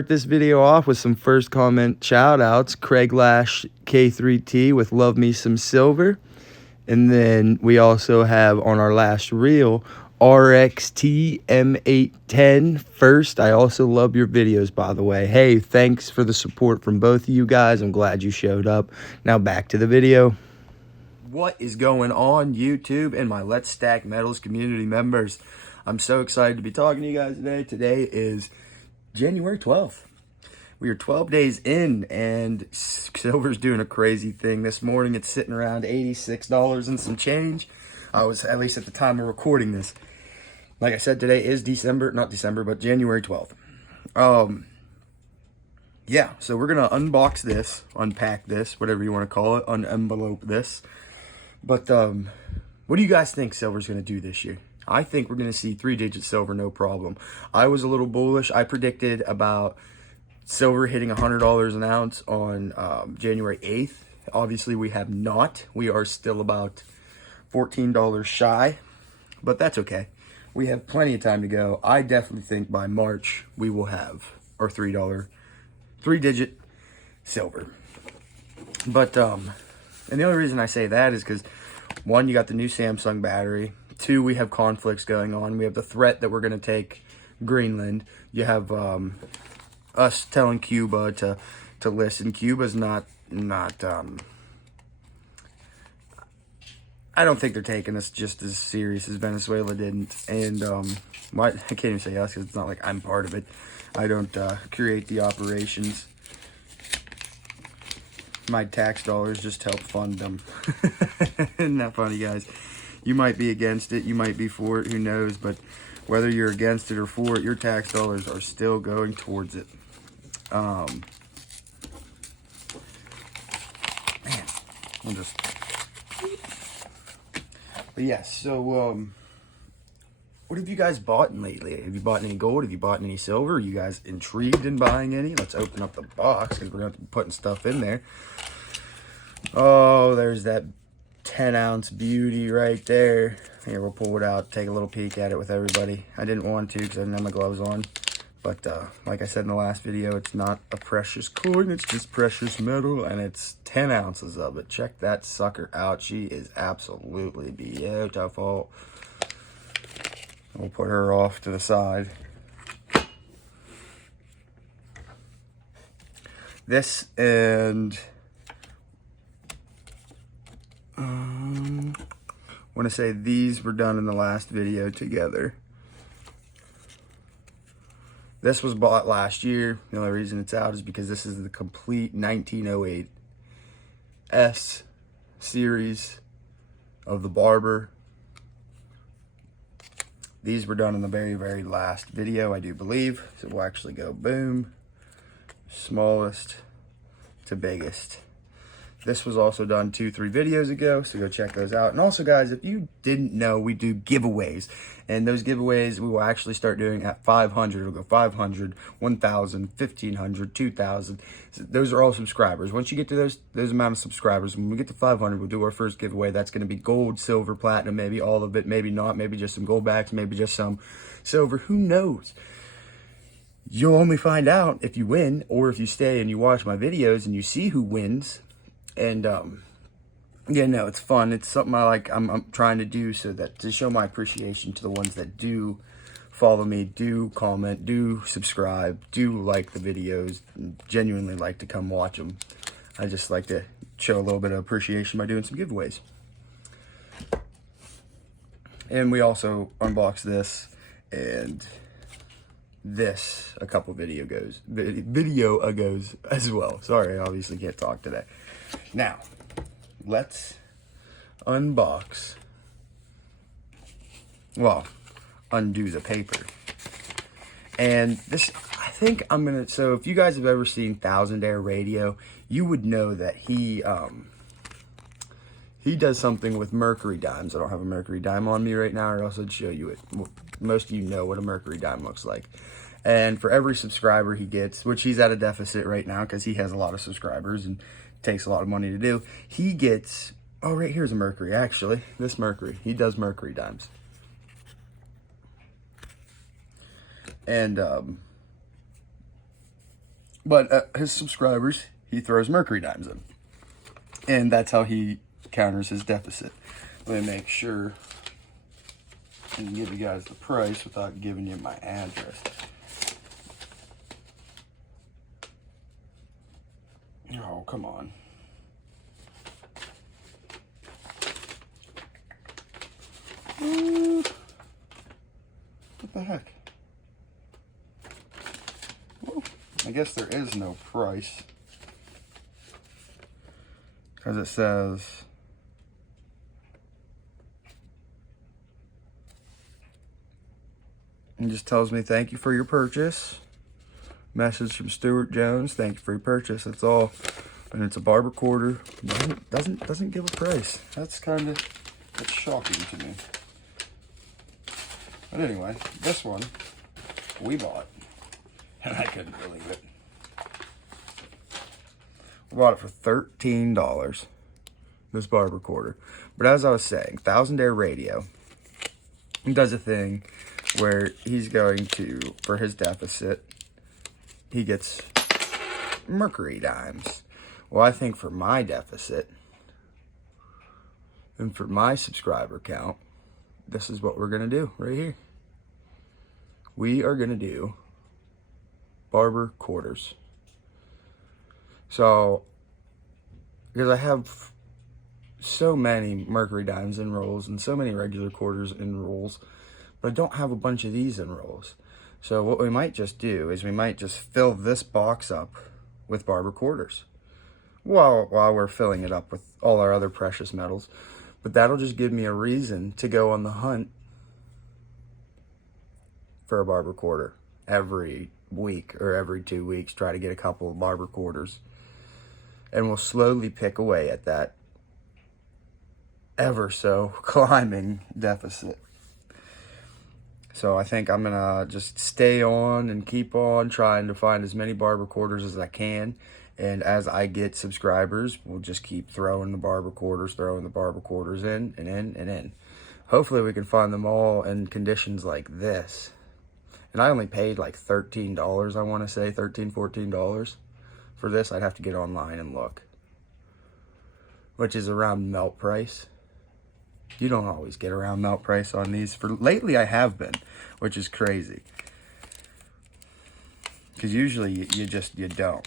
Start this video off with some first comment shout outs. Craig Lash K3T with Love Me Some Silver. And then we also have on our last reel RXT M810 first. I also love your videos, by the way. Hey, thanks for the support from both of you guys. I'm glad you showed up. Now back to the video. What is going on, YouTube and my Let's Stack Metals community members? I'm so excited to be talking to you guys today. Today is January 12th. We are 12 days in and silver's doing a crazy thing. This morning it's sitting around $86 and some change. I was, at least at the time of recording this. Like I said, today is January 12th. Yeah, so we're gonna unbox this, unpack this, whatever you want to call it, unenvelope this. But what do you guys think silver's gonna do this year? I think we're going to see 3-digit silver, no problem. I was a little bullish. I predicted about silver hitting $100 an ounce on January 8th. Obviously, we have not. We are still about $14 shy, but that's okay. We have plenty of time to go. I definitely think by March, we will have our $3-digit silver. But, and the only reason I say that is because, one, you got the new Samsung battery. 2, we have conflicts going on. We have the threat that we're going to take Greenland. You have us telling Cuba to listen. Cuba's not. I don't think they're taking us just as serious as Venezuela didn't. And I can't even say us because it's not like I'm part of it. I don't create the operations. My tax dollars just help fund them. Isn't that funny, guys? You might be against it, you might be for it, who knows, but whether you're against it or for it, your tax dollars are still going towards it. Man, I'll just... But yes, so, what have you guys bought lately? Have you bought any gold? Have you bought any silver? Are you guys intrigued in buying any? Let's open up the box, because we're going to be putting stuff in there. Oh, there's that 10-ounce beauty right there. Here, we'll pull it out, take a little peek at it with everybody. I didn't want to because I didn't have my gloves on. But like I said in the last video, it's not a precious coin, it's just precious metal, and it's 10 ounces of it. Check that sucker out. She is absolutely beautiful. We'll put her off to the side. This and... I want to say these were done in the last video together. This was bought last year. The only reason it's out is because this is the complete 1908 S series of the Barber. These were done in the very, very last video, I do believe. So we'll actually go boom, smallest to biggest. This was also done 2-3 videos ago, so go check those out. And also, guys, if you didn't know, we do giveaways. And those giveaways we will actually start doing at 500. We'll go 500, 1,000, 1,500, 2,000. So those are all subscribers. Once you get to those amount of subscribers, when we get to 500, we'll do our first giveaway. That's going to be gold, silver, platinum, maybe all of it, maybe not, maybe just some gold backs, maybe just some silver. Who knows? You'll only find out if you win, or if you stay and you watch my videos and you see who wins. And yeah, no, it's fun. It's something I'm trying to do so that to show my appreciation to the ones that do follow me, do comment, do subscribe, do like the videos, and genuinely like to come watch them. I just like to show a little bit of appreciation by doing some giveaways. And we also unboxed this and this a couple video ago as well. Sorry, I obviously can't talk today. Now, let's unbox, well, undo the paper. And this, I think I'm gonna, so if you guys have ever seen Thousand Air Radio, you would know that he does something with mercury dimes. I don't have a mercury dime on me right now, or else I'd show you it. Most of you know what a mercury dime looks like. And for every subscriber he gets, which he's at a deficit right now because he has a lot of subscribers and takes a lot of money to do, he gets, oh, right here's a mercury, actually. This mercury, he does mercury dimes. And But his subscribers, he throws mercury dimes in. And that's how he counters his deficit. Let me make sure and give you guys the price without giving you my address. Oh, come on. What the heck? Well, I guess there is no price. Because it says... It just tells me, thank you for your purchase. Message from Stuart Jones, thank you for your purchase. That's all. And it's a barber quarter. Doesn't give a price. That's shocking to me. But anyway, this one we bought. And I couldn't believe it. We bought it for $13. This barber quarter. But as I was saying, 1000 Air Radio does a thing where he's going to, for his deficit, he gets mercury dimes. Well, I think for my deficit and for my subscriber count, this is what we're going to do right here. We are going to do barber quarters. So, because I have so many mercury dimes in rolls and so many regular quarters in rolls, but I don't have a bunch of these in rolls. So what we might just do is we might just fill this box up with barber quarters while we're filling it up with all our other precious metals. But that'll just give me a reason to go on the hunt for a barber quarter every week or every 2 weeks, try to get a couple of barber quarters. And we'll slowly pick away at that ever so climbing deficit. So I think I'm going to just stay on and keep on trying to find as many barber quarters as I can. And as I get subscribers, we'll just keep throwing the barber quarters in and in and in. Hopefully we can find them all in conditions like this. And I only paid like $13, I want to say, $13, $14 for this. I'd have to get online and look, which is around melt price. You don't always get around melt price on these. Lately I have been, which is crazy. Because usually you don't.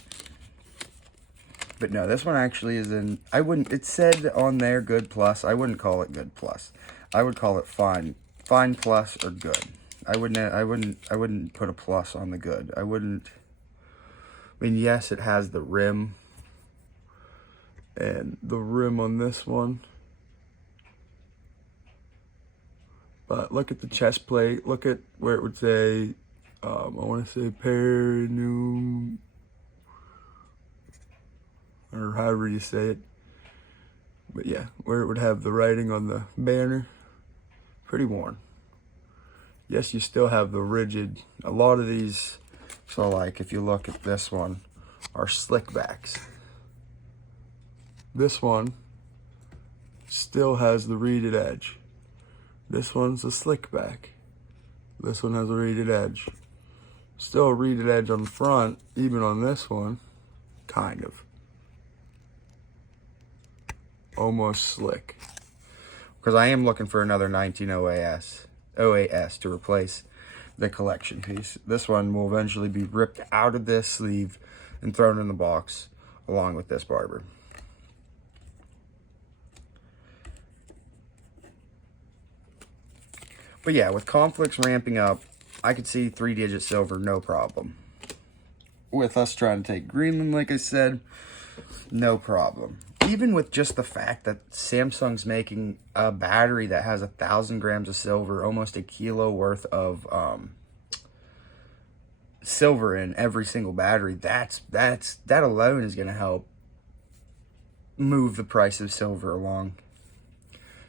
But no, this one actually is in, it said on there good plus. I wouldn't call it good plus. I would call it fine plus or good. I wouldn't put a plus on the good. I mean, yes, it has the rim. And the rim on this one. But look at the chest plate. Look at where it would say, I want to say Perenum, or however you say it. But yeah, where it would have the writing on the banner. Pretty worn. Yes, you still have the rigid. A lot of these, so like if you look at this one, are slick backs. This one still has the reeded edge. This one's a slick back. This one has a reeded edge. Still a reeded edge on the front, even on this one. Kind of. Almost slick. Because I am looking for another 19 OAS to replace the collection piece. This one will eventually be ripped out of this sleeve and thrown in the box along with this barber. But yeah, with conflicts ramping up, I could see 3-digit silver, no problem. With us trying to take Greenland, like I said, no problem. Even with just the fact that Samsung's making a battery that has 1,000 grams of silver, almost a kilo worth of silver in every single battery, that alone is going to help move the price of silver along.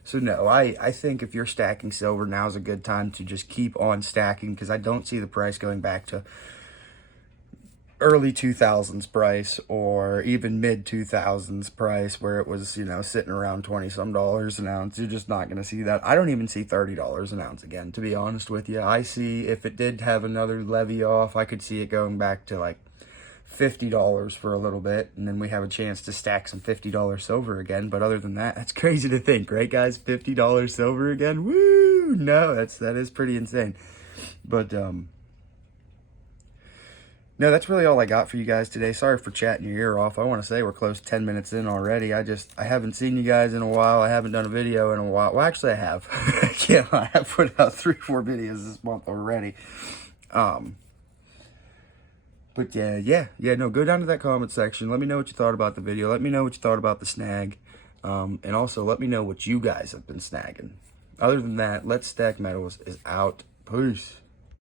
So no, I think if you're stacking silver, now's a good time to just keep on stacking, because I don't see the price going back to early 2000s price or even mid 2000s price where it was, sitting around 20 some dollars an ounce. You're just not going to see that. I don't even see $30 an ounce again, to be honest with you. I see, if it did have another levy off, I could see it going back to like $50 for a little bit, and then we have a chance to stack some $50 silver again. But other than that, that's crazy to think, right, guys? $50 silver again? Woo! No, that is pretty insane. But no, that's really all I got for you guys today. Sorry for chatting your ear off. I want to say we're close to 10 minutes in already. I haven't seen you guys in a while. I haven't done a video in a while. Well, actually, I have. I can't lie. I've put out 3-4 videos this month already. But yeah, no, go down to that comment section. Let me know what you thought about the video. Let me know what you thought about the snag. And also, let me know what you guys have been snagging. Other than that, Let's Stack Metals is out. Peace.